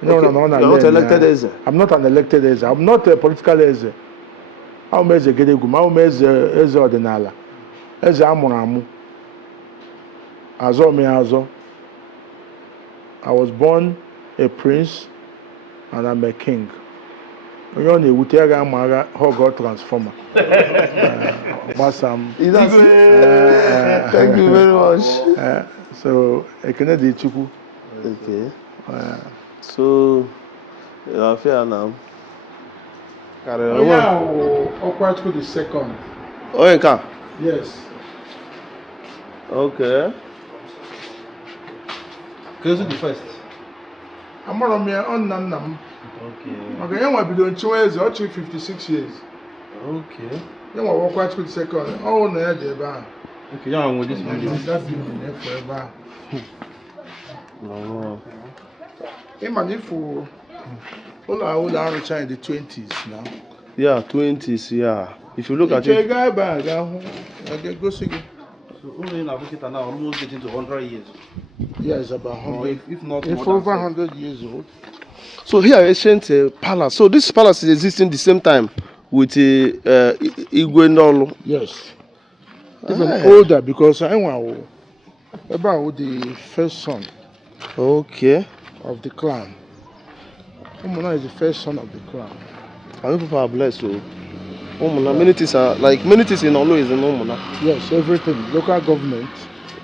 You're not elected eze. I'm not an elected eze. I'm not a political eze. I'm eze gedegwu. I'm eze ọdịnala. eze amụrụ amụ azọ m ya azọ. I was born a prince and I'm a king. Onye ọ na-ewute ya ga-ama agha hog transformer. Gbasam. Thank you very much. So ekene dị Chukwu. Okay. So you are fair now. Carry on. Okwara Chukwu the second. Oyenka. Yes. Okay. Close the first. Amara m ya ọ nna nna m. Okay. Maka ya nwa bido nchiwa eze ọ chịrị 56 years. Okay. Ya nwa Okwara Chukwu the second. Ọ na ya dị ebe ahụ. Okay, yeah, I'm with this one. That building efu ebe ahụ. No. Ịma na ifu ụlọ arụcha in the 20s now. Yeah, 20s, yeah. If you look at Ike it. gaa ebe a ga-ahụ ga-egosi gị. So only in Africa now almost getting to 100 years. Yeah, it's about 100. If not It's more over than 100 years old. So here ancient palace. So this palace is existing the same time with Igwe Nolu. Yes. Even older because I want about the first son Okay. of the clan. Umunna is the first son of the clan. I mean, people are blessed. So, many things are like many things in Orlu is in Umunna. Yes, everything. Local government.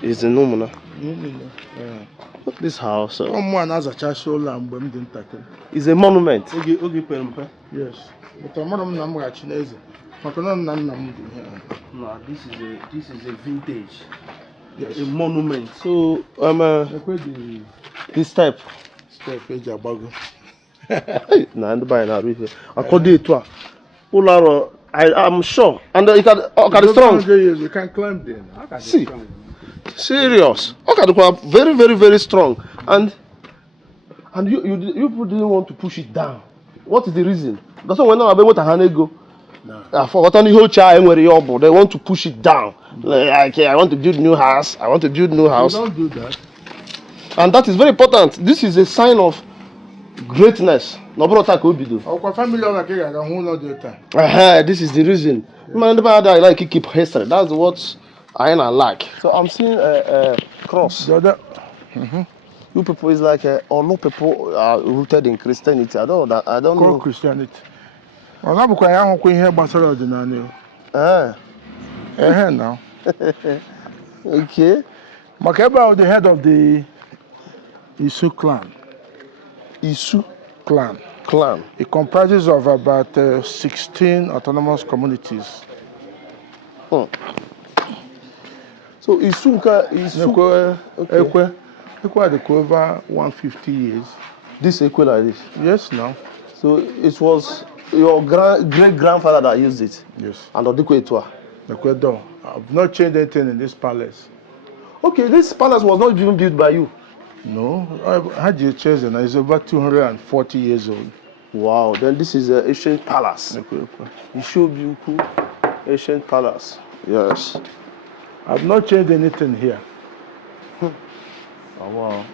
Is in Umunna. Yeah. Look this house. Someone has a chashola and Bemdin Taken. Is a monument. Ogi Pempe. Yes. But I'm not a number of Chinese. But I'm not No, this is a vintage. Yes. A monument. So the this type. step page abago. Nah, and by now, according to I'm sure, and you can strong. 100 years, you can climb there. See, serious. Okay, very, very, very strong, and you people didn't want to push it down. What is the reason? That's why when I'm able to go. I forgot on the whole child where they want to push it down. Like, I want to build new house. I want to build new house. Don't do that. And that is very important. This is a sign of greatness. Our family like This is the reason. Man, I like to keep history. That's what I like. So I'm seeing a cross. the other. You people is like all people are rooted in Christianity. I don't know. I don't Call know. Christianity. Well, I'm going to hear about the now. Okay. Makeba was the head of the Isu clan. Isu Clan. clan. It comprises of about 16 autonomous communities. So Isu is okay. Ekwe had over 150 years. This equal like this. Yes, now. So it was your great grandfather that used it. Yes. And Odikwe Etua. Ekwe I've not changed anything in this palace. Okay, this palace was not even built by you. No, I had your chosen. It's over 240 years old. Wow, then this is an ancient palace. Ekwe. Ishobiuku ancient palace. Yes. I've not changed anything here. Oh, wow.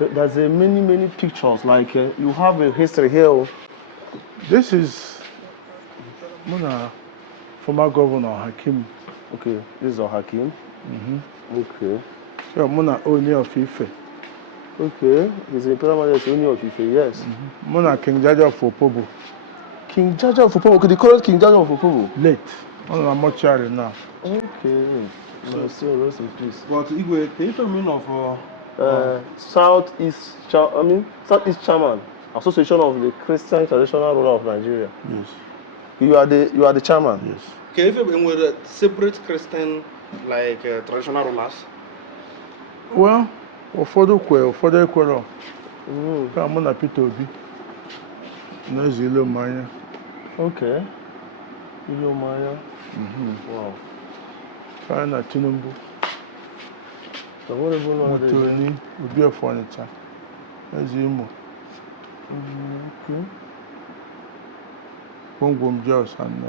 There's many pictures. Like you have a history here. This is former governor Hakim. Okay, this is our Hakim. Okay. So Muna Oni of Ife. Okay, he's the Imperial Majesty only of Ife, yes. Muna King Jaja of Opobo. King Jaja of Opobo, okay, the current King Jaja of Opobo. Late. On a mortuary now. Okay. So still rest in peace. But Igwe, can you tell me of Southeast Chairman, Association of the Christian Traditional Ruler of Nigeria. Yes. You are the chairman. Yes. can you with separate Christian like traditional rulers? Well, ụfọdụ ekwere ka mụ na Peter Obi na-eze ile mmanya. Okay. Ilomaya. Wow. Ka na Tinubu. So what about now? Mutoni Obi of Onitsha. Eze Imo. Okay. Gwongwom Jos and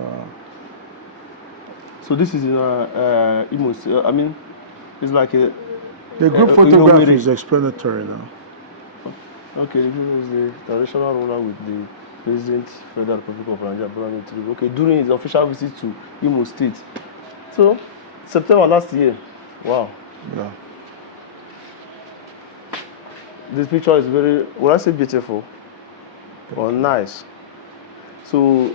So this is in Imo. I mean, it's like a. the group photograph is explanatory now. Okay, this is the traditional ruler with the President Federal Republic of Nigeria. Okay, during his official visit to Imo State. So, September last year. Wow. Yeah. This picture is very, would I say beautiful? Or nice. So,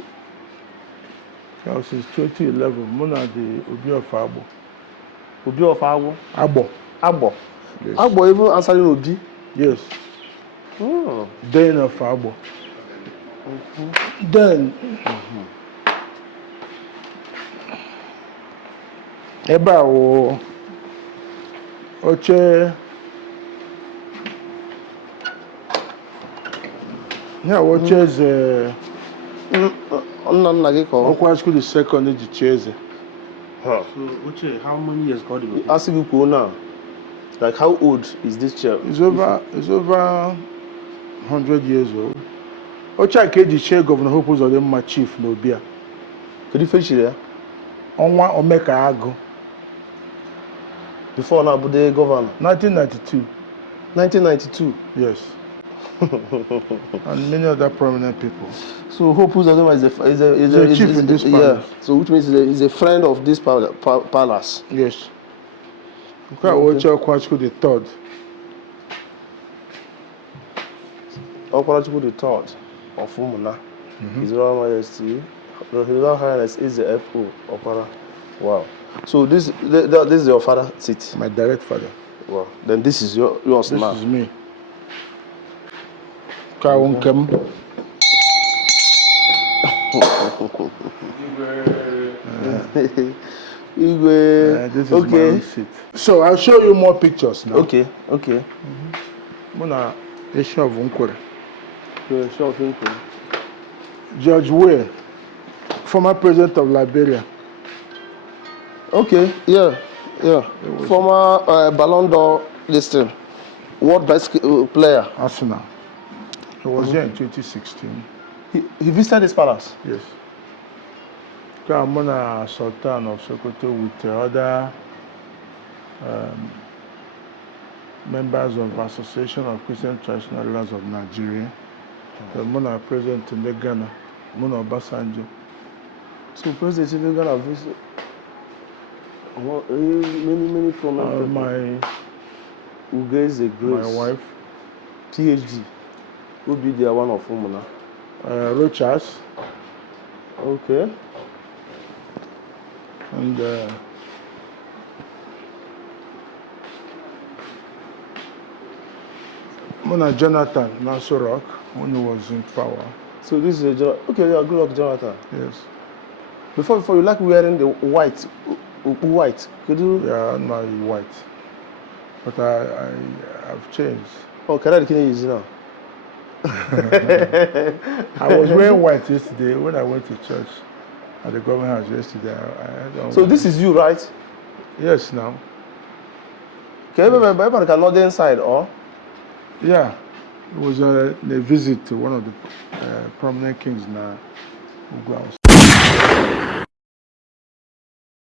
Now, since 2011, Muna the Obi of Abo. Obi of Agbo. Abo. Agbo. Yes. Agbo even answering Obi. Yes. Oh. Then of Abo. Then. Eba o. Oche. Yeah, Oche is Nna gị ka ọ. Okwara school the second in the Cheze. So, Uche, how many years God will Ask you now. Like how old is this chair? It's over 100 years old. Ocha Keji chair Governor Hope was the my chief no beer. Could you finish there? Onwa Omeka Ago. Before now, but the governor. 1992. 1992. Yes. And many other prominent people. So Hope Uzodinma is a chief in this palace. So which means he's a friend of this palace. Yes. Ocha Okwara the third. Okwara the third of Umunna. His Royal Majesty, His Royal Highness is the FO Okwara. Wow. So this is your father's seat. My direct father. Wow. Then this is yours now. This is me. Kawunkem. This is my own seat. So I'll show you more pictures now. Okay. Muna Issue of Umunna. Sure, thank you. George Weah, former president of Liberia. Okay, yeah. Former Ballon d'Or listing, world basketball player. Arsenal. He was here in 2016. He visited this palace. Yes. Muna Sultan of Sokoto with other members of Association of Christian Traditional Rulers of Nigeria. Muna president in Ghana, Muna Obasanjo. So president in Ghana visit many prominent my Ugeze Grace. My wife. PhD. Who be the one of Umunna? Rochas. Okay. And Muna Jonathan Nasorok when he was in power. So this is a okay, yeah, good luck, Jonathan. Yes. Before you like wearing the white. Could you? Yeah, my white. But I've changed. Oh, can I use it now? I was wearing white yesterday when I went to church at the government house yesterday. So this is you, right? Yes, now. Can you remember the northern side, or? Yeah, it was a visit to one of the prominent kings in Uganda.